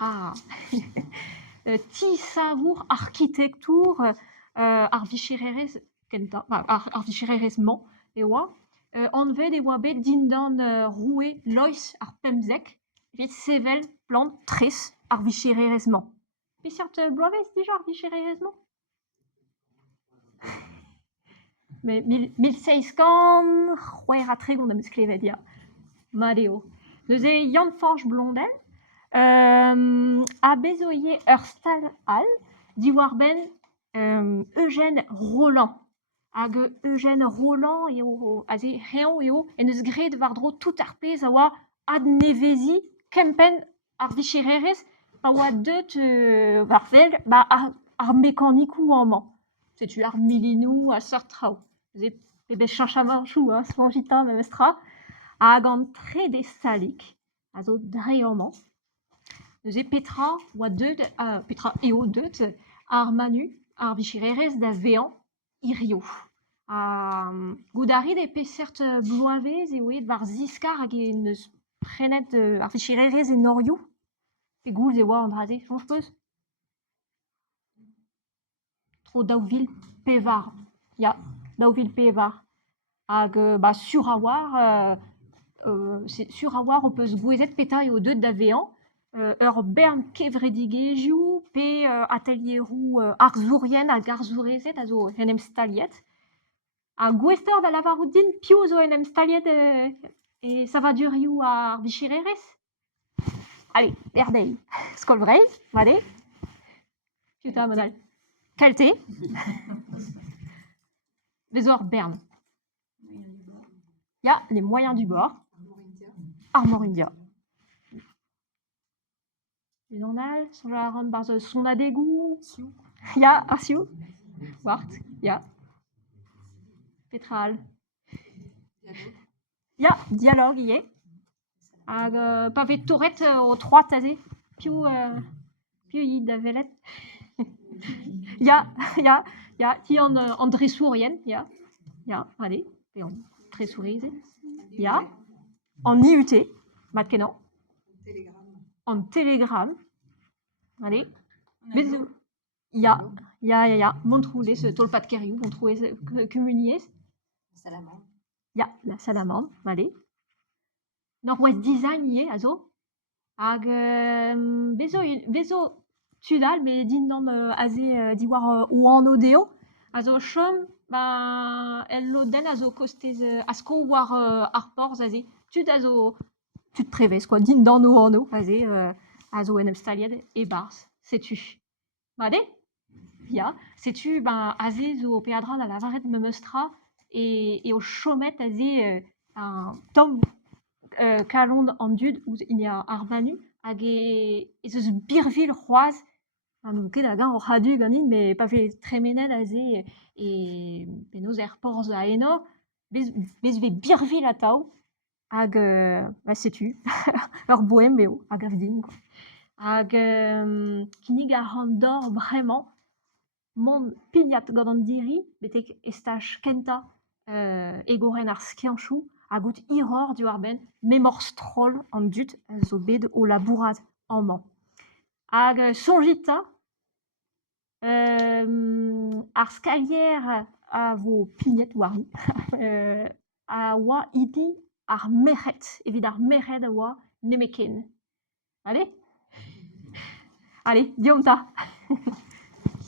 Ah. Ti savour architecture ar vichirerez kenta, ar vichirerezman e oa. Anvet e oa bet dindan roue lois ar pemzek, vet sevel plant tres ar vichirerezman. Peseurt bloavez dija ar vichirerezman? Mais 1600, c'hwer a tregont am eus klevet, ya. Madeo. Deus e Yann Forge Blondel, a bezoie ur stal al, diwar ben Eugène Roland. Hag Eugène Roland eo, aze reon eo, en eus gret war dro tout ar pez a oa ad nevezi kempen ar vichirerez, pa oa deut war vel, ar mekanikou amman. Setu ar milinou a seurt trao. Ze pebez chanchamanchou, slangita memes tra. Hag an tre de stalik, a zo dreamman. Deus e petra oa deut, petra eo deut, ar manu, ar vichirerez da vean irio. Goudarit e peseurt bloavez eo e war ziskar hag en eus prenet ar vichirerez en orioù. Pe goulz e oa an draze, sonj peus? Tro daouvil pevar. Ya, daouvil pevar. Hag sur a war, sur a war o peus gouezet peta eo deut da vean, ur bern kevredigezioù pe atelierou arzourien hag arzourezet a zo en em staliet. A gwester da lavarout din piv zo en em staliet e savadurioù ar vichirerez? Allez, erdei. Skol vreiz, vade? Piv ta modal? Kelte? Vezo ar bern. Ya, les moyens du bord. Armorindia. Lunal, sonja a ran bar son adegou. Ya, ar sioù. Wart, ya. Petral. Ya, dialogue ie. Hag pa vet torret o troat aze. Piv hi da velet. Ya, ya, ya. Ti an dressourien, ya. Ya, allez, pe an dressourize. Ya. En IUT, mat kenan. En telegram. Allez. Bezou. Ya, ya, ya, ya. Montrou ce tolpat keriou, montrou comuniez. Salamandre. Ya, la salamandre, allez. Northwest Design ie, a zo. Hag bezo tudal, me din dan aze diwar o anno deo. A zo chom, el loden a zo kostez asko war ar porz aze. Tud a zo, tud prevez, quoi, din dan o anno, aze, a zo en em staliet e bars, setu. Bade? Ya, setu, aze zo peadra da lavaret memeustra e o chomet aze un tom kalon an dud ouz in a ar vanu hag e eus birvil c'hoaz an ket hag an o c'hadug an in, me pa fe tremenet aze e penaos er porz a enor bez ve birvil atav hag setu ur bohem eo hag ar din. Hag kinnig a ran dor bremañ mont pignat gant an diri betek estaj kenta egoren ar skianchoù hag out hiroc'h diwar ben memor stroll an dud a zo bet o labourat amman. Hag sonjita ar skalier a vo pignet war-hi a oa idi ar merc'hed, evit ar merc'hed a oa nemeken. Allez? Allez, diomp ta.